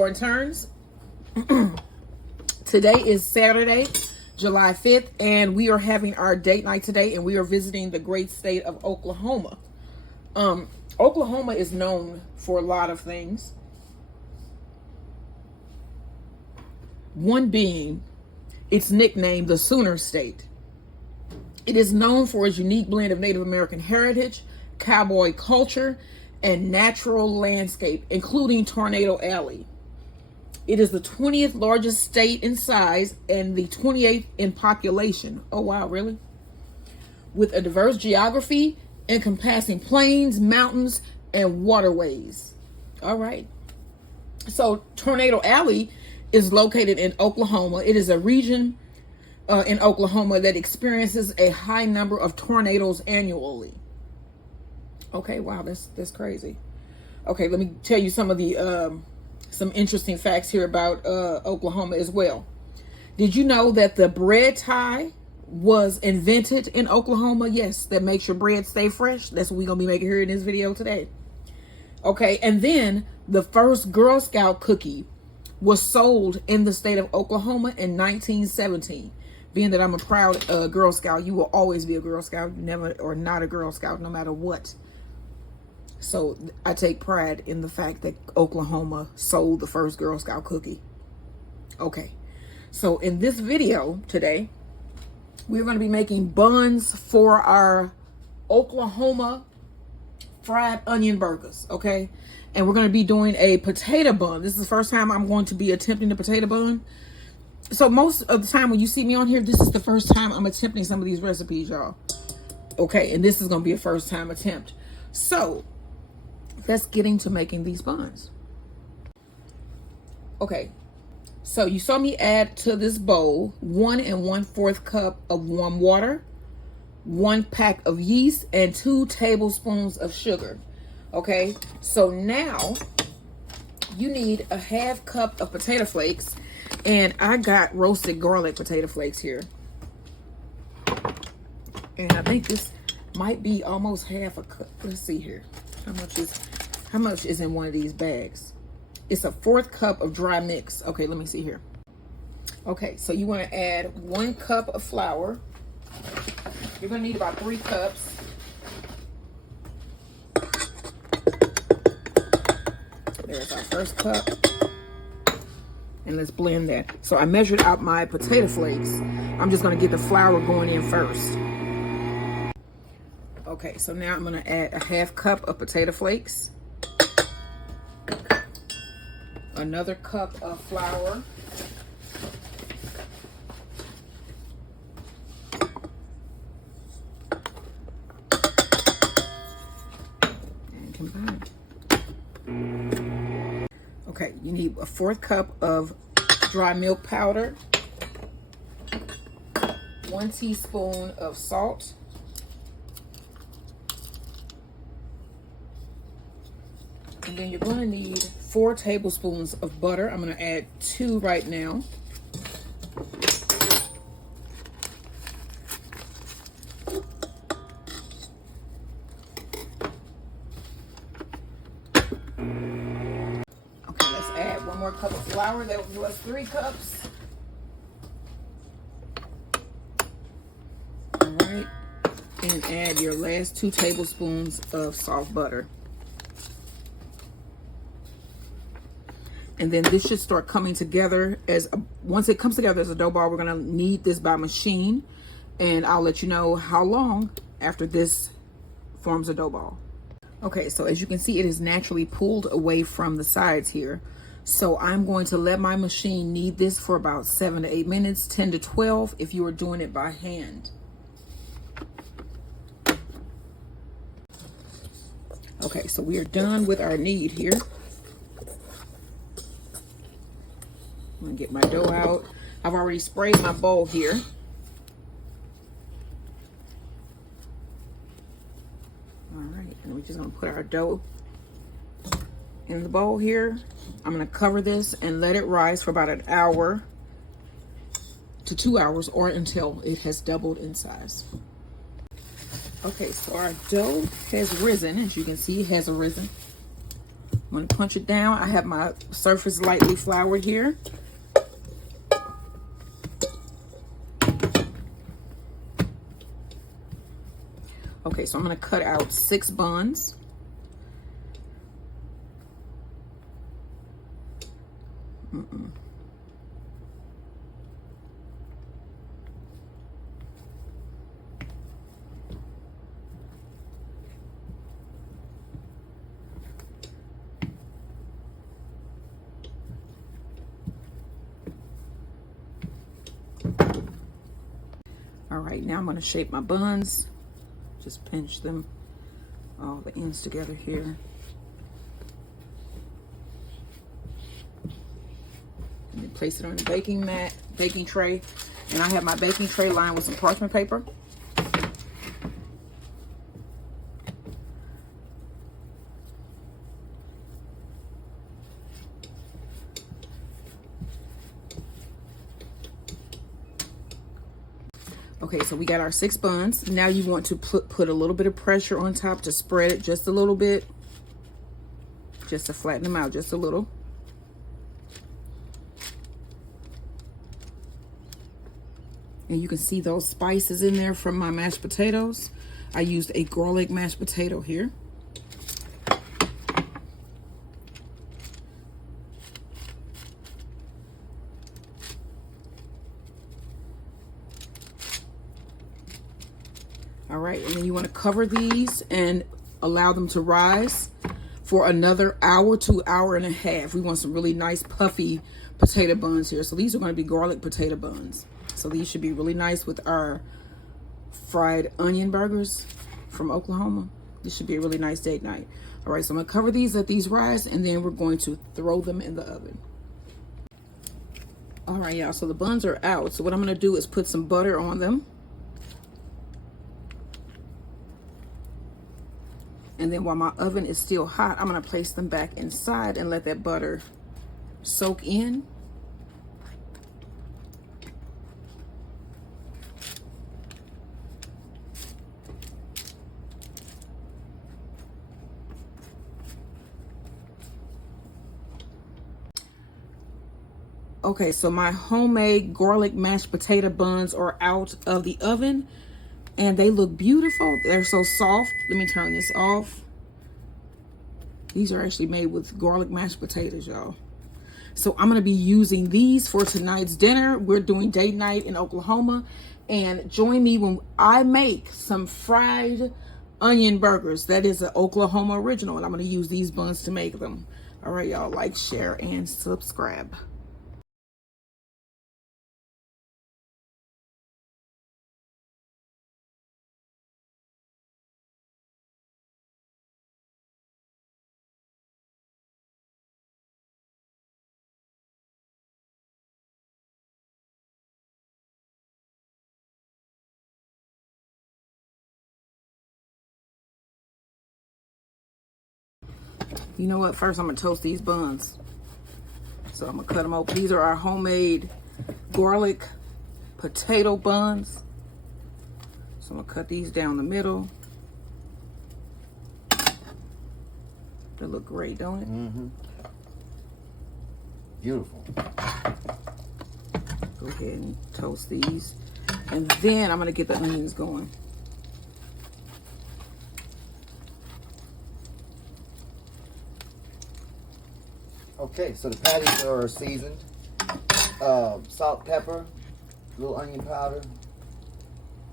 or in turns. Today is Saturday, July 5th, and we are having our date night today, and we are visiting the great state of Oklahoma. Oklahoma is known for a lot of things. One being its nickname, the Sooner State. It is known for its unique blend of Native American heritage, cowboy culture, and natural landscape, including Tornado Alley. It is the 20th largest state in size and the 28th in population. Oh, wow, really? With a diverse geography encompassing plains, mountains, and waterways. All right. So Tornado Alley is located in Oklahoma. It is a region in Oklahoma that experiences a high number of tornadoes annually. Okay, wow, that's crazy. Okay, let me tell you some of the some interesting facts here about Oklahoma as well. Did you know that the bread tie was invented in Oklahoma? Yes, that makes your bread stay fresh. That's what we're gonna be making here in this video today. Okay, and then the first Girl Scout cookie was sold in the state of Oklahoma in 1917. Being that I'm a proud Girl Scout, you will always be a Girl Scout. You never or not a Girl Scout, no matter what. So I take pride in the fact that Oklahoma sold the first Girl Scout cookie. Okay, so in this video today, we're going to be making buns for our Oklahoma fried onion burgers, okay? And we're going to be doing a potato bun. This is the first time I'm going to be attempting a potato bun. So most of the time when you see me on here, this is the first time I'm attempting some of these recipes, y'all. Okay, and this is going to be a first time attempt. So let's get into making these buns. Okay, so you saw me add to this bowl 1 1/4 cup of warm water, 1 pack of yeast, and 2 tablespoons of sugar. Okay, so now you need a 1/2 cup of potato flakes, and I got roasted garlic potato flakes here. And I think this might be almost 1/2 cup. Let's see here. How much is in one of these bags? It's a 1/4 cup of dry mix. Okay, let me see here. Okay, so you want to add 1 cup of flour. You're going to need about 3 cups. There's our first cup. And let's blend that. So I measured out my potato flakes. I'm just going to get the flour going in first. Okay, so now I'm going to add a 1/2 cup of potato flakes. Another cup of flour. And combine. Okay, you need a 1/4 cup of dry milk powder, 1 teaspoon of salt, and then you're going to need 4 tablespoons of butter. I'm going to add 2 right now. Okay, let's add 1 more cup of flour. That was 3 cups. All right, and add your last 2 tablespoons of soft butter. And then this should start coming together once it comes together as a dough ball. We're going to knead this by machine, and I'll let you know how long after this forms a dough ball. Okay, so as you can see, it is naturally pulled away from the sides here. So I'm going to let my machine knead this for about 7 to 8 minutes, 10 to 12 if you are doing it by hand. Okay, so we are done with our knead here. I'm gonna get my dough out. I've already sprayed my bowl here. All right, and we're just gonna put our dough in the bowl here. I'm gonna cover this and let it rise for about an hour to 2 hours, or until it has doubled in size. Okay, so our dough has risen. As you can see, it has risen. I'm going to punch it down. I have my surface lightly floured here. Okay, so I'm going to cut out 6 buns. All right, now I'm going to shape my buns. Just pinch them, all the ends together here. And then place it on the baking tray. And I have my baking tray lined with some parchment paper. Okay, so we got our 6 buns. Now you want to put a little bit of pressure on top to spread it just a little bit. Just to flatten them out just a little. And you can see those spices in there from my mashed potatoes. I used a garlic mashed potato here. All right, and then you want to cover these and allow them to rise for another hour to hour and a half. We want some really nice puffy potato buns here. So these are going to be garlic potato buns. So these should be really nice with our fried onion burgers from Oklahoma. This should be a really nice date night. All right, so I'm going to cover these, let these rise, and then we're going to throw them in the oven. All right, y'all, so the buns are out. So what I'm going to do is put some butter on them. And then while my oven is still hot, I'm going to place them back inside and let that butter soak in. Okay, so my homemade garlic mashed potato buns are out of the oven. And they look beautiful. They're so soft. Let me turn this off. These are actually made with garlic mashed potatoes, y'all. So I'm going to be using these for tonight's dinner. We're doing date night in Oklahoma. And join me when I make some fried onion burgers. That is an Oklahoma original. And I'm going to use these buns to make them. All right, y'all. Like, share, and subscribe. You know what? First, I'm going to toast these buns. So I'm going to cut them open. These are our homemade garlic potato buns. So I'm going to cut these down the middle. They look great, don't it? Mm-hmm. Beautiful. Go ahead and toast these. And then I'm going to get the onions going. Okay, so the patties are seasoned. Salt, pepper, little onion powder,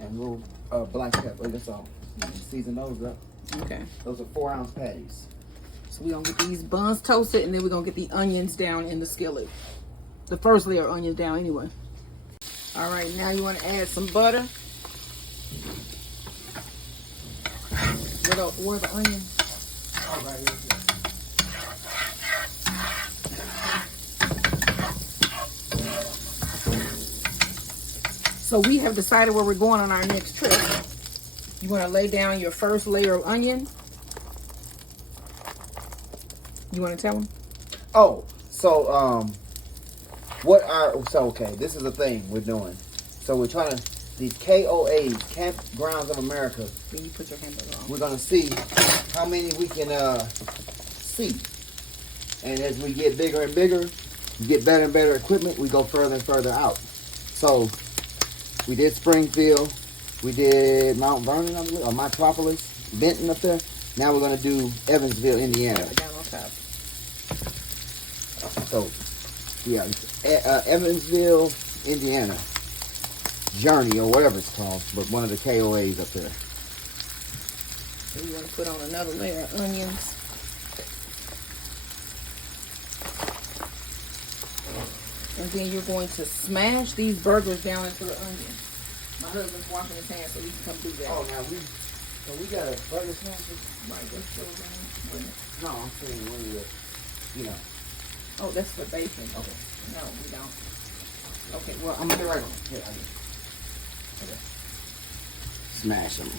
and little black pepper. That's all. Season those up. Okay. Those are 4-ounce patties. So we're going to get these buns toasted, and then we're going to get the onions down in the skillet. The first layer of onions down anyway. All right, now you want to add some butter. Where the onions? Oh, right here. So we have decided where we're going on our next trip. You want to lay down your first layer of onion. You want to tell them? Oh, so okay, this is the thing we're doing. So we're trying to, these KOAs, Campgrounds of America. Then you put your hamburger on. We're gonna see how many we can see. And as we get bigger and bigger, get better and better equipment, we go further and further out. So we did Springfield, we did Mount Vernon, I believe, or Metropolis, Benton up there. Now we're gonna do Evansville, Indiana. Down on top. So yeah, Evansville, Indiana. Journey or whatever it's called, but one of the KOAs up there. So you want to put on another layer of onions. And then you're going to smash these burgers down into the onion. My husband's washing his hands so he can come do that. Oh, now we got a burger smasher. Right, let's go down. No, I'm saying when you know. Oh, that's for baking. Okay. No, we don't. Okay, well, I'm gonna right on. Here, I get. Okay. Smash them.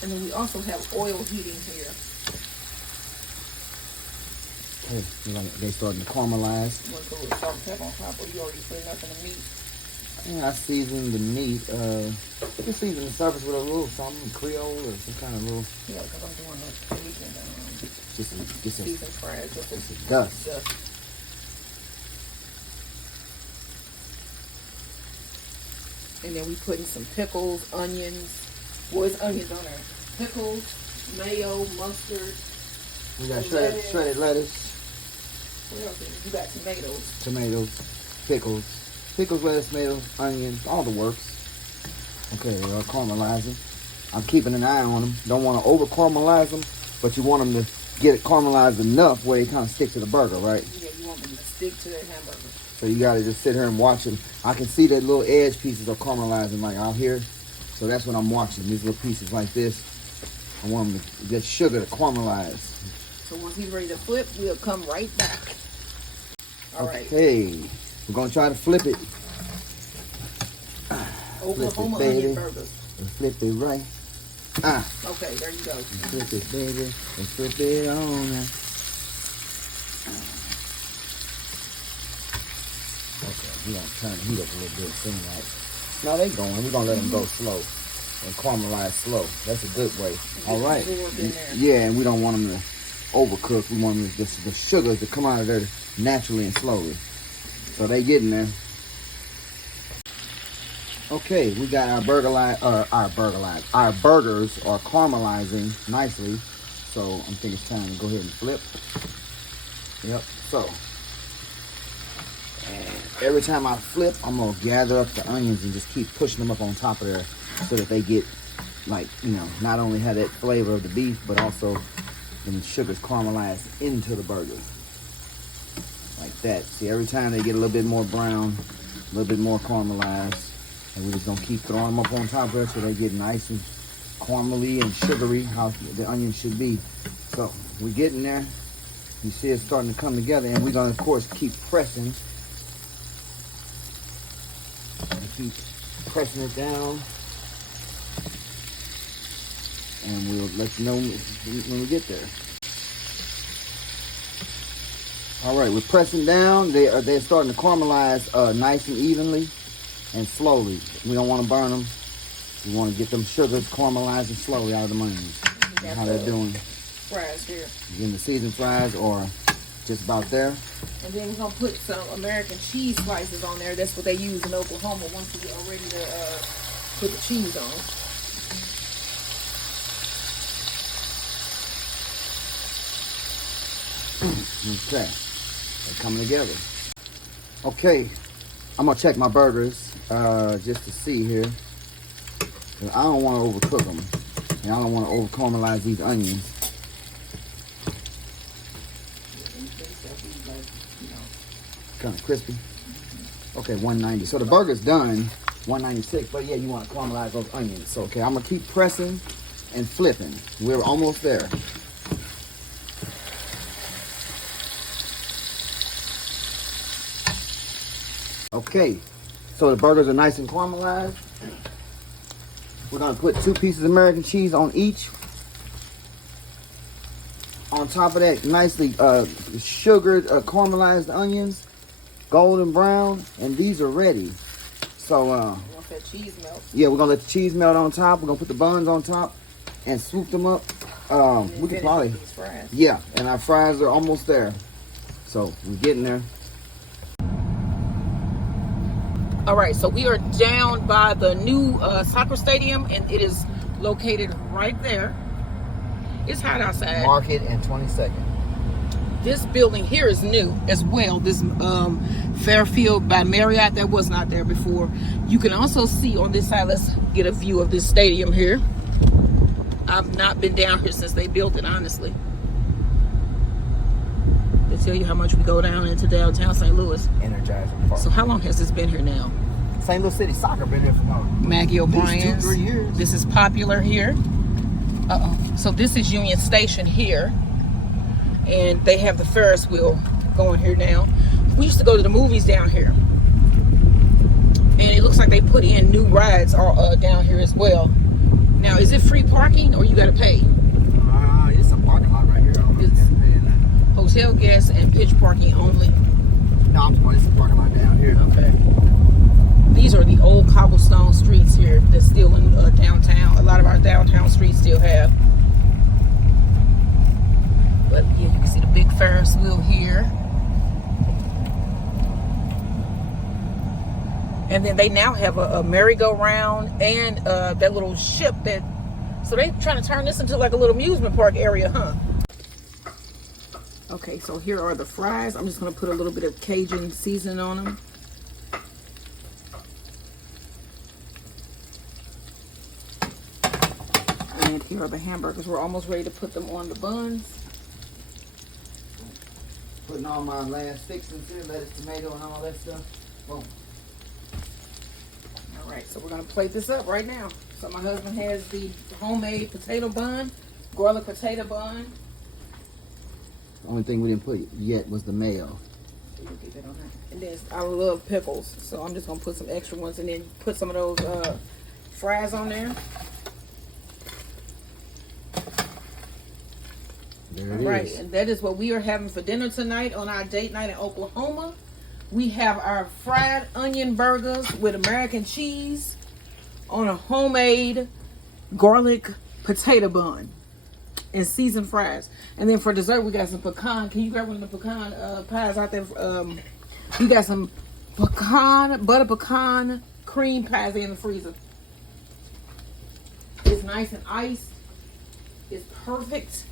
And then we also have oil heating here. Okay, they starting to caramelize. You want to go with salt and pepper on top, or you already put enough in the meat? Yeah, I seasoned the meat. Just season the surface with a little something Creole or some kind of little. Yeah, because I'm doing the weekend. Just a Seasoned fries. just a dust. And then we put in some pickles, onions. Well, it's onions on there. Pickles, mayo, mustard. We got shredded lettuce. What else? You got tomatoes. Pickles, lettuce, tomatoes, onions, all the works. Okay, they're caramelizing. I'm keeping an eye on them. Don't want to over caramelize them, but you want them to get it caramelized enough where they kind of stick to the burger, right? Yeah, you want them to stick to that hamburger. So you got to just sit here and watch them. I can see that little edge pieces are caramelizing like out here. So that's what I'm watching. These little pieces like this. I want them to get sugar to caramelize. So once he's ready to flip, we'll come right back. All right. Okay, we're gonna try to flip it. Oklahoma flip it, onion baby. burgers. And flip it right. Okay, there you go. And flip it, baby. And flip it on. Okay, we're gonna turn the heat up a little bit soon, right? No, they going. We're gonna let them go slow and caramelize slow. That's a good way. All right. Yeah, and we don't want them to overcook. We want them to just the sugars to come out of there naturally and slowly. So they getting there. Okay, we got our burgers are caramelizing nicely. So I'm thinking it's time to go ahead and flip. Yep. So and every time I flip, I'm gonna gather up the onions and just keep pushing them up on top of there so that they get, like, you know, not only have that flavor of the beef, but also the sugars caramelized into the burger. Like that. See, every time they get a little bit more brown, a little bit more caramelized, and we're just gonna keep throwing them up on top of there so they get nice and caramely and sugary, how the onion should be. So we're getting there. You see it starting to come together, and we're gonna, of course, keep pressing. Keep pressing it down, and we'll let you know when we get there. All right, we're pressing down. They're starting to caramelize nice and evenly and slowly. We don't want to burn them. We want to get them sugars caramelizing slowly out of the onions. How they're doing. Fries here. In the seasoned fries or just about there. And then we're going to put some American cheese slices on there. That's what they use in Oklahoma once we get ready to put the cheese on. Okay. They're coming together. Okay. I'm going to check my burgers just to see here. I don't want to overcook them. And I don't want to over caramelize these onions. Kind of crispy. Okay, 190. So the burger's done, 196. But yeah, you want to caramelize those onions. So okay, I'm gonna keep pressing and flipping. We're almost there. Okay, so the burgers are nice and caramelized. We're gonna put 2 pieces of American cheese on each. On top of that, nicely sugared, caramelized onions, golden brown, and these are ready. So, Once that cheese melts. yeah, we're gonna let the cheese melt on top. We're gonna put the buns on top and swoop them up. We could probably, yeah, and our fries are almost there. So we're getting there. All right, so we are down by the new soccer stadium, and it is located right there. It's hot outside. Market and 22nd. This building here is new as well. This Fairfield by Marriott, that was not there before. You can also see on this side, let's get a view of this stadium here. I've not been down here since they built it, honestly. They tell you how much we go down into downtown St. Louis. Energizing Park. So how long has this been here now? St. Louis City Soccer been here for Maggie O'Brien's. 2-3 years. This is popular here. So this is Union Station here. And they have the Ferris wheel going here now. We used to go to the movies down here. And it looks like they put in new rides down here as well. Now, is it free parking or you got to pay? It's a parking lot right here. It's hotel guests and pitch parking only. No, I'm sorry, it's a parking lot down here. Okay. These are the old cobblestone streets here that's still in downtown. A lot of our downtown streets still have. But yeah, you can see the big Ferris wheel here. And then they now have a merry-go-round and that little ship that, so they're trying to turn this into like a little amusement park area, huh? Okay, so here are the fries. I'm just gonna put a little bit of Cajun seasoning on them. And here are the hamburgers. We're almost ready to put them on the buns. Putting all my last fixings here, lettuce, tomato, and all that stuff. Boom. All right, so we're gonna plate this up right now. So my husband has the homemade potato bun, garlic potato bun. The only thing we didn't put yet was the mayo. So you'll get that on that. And then I love pickles, so I'm just gonna put some extra ones and then put some of those fries on there. There it Right, is. and that is what we are having for dinner tonight on our date night in Oklahoma. We have our fried onion burgers with American cheese on a homemade garlic potato bun and seasoned fries. And then for dessert, we got some pecan. Can you grab one of the pecan pies out there? We got some butter pecan cream pies in the freezer. It's nice and iced. It's perfect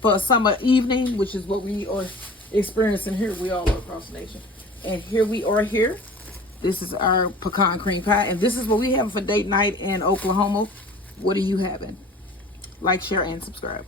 for a summer evening, which is what we are experiencing here. We all across the nation. And here we are here. This is our pecan cream pie. And this is what we have for date night in Oklahoma. What are you having? Like, share, and subscribe.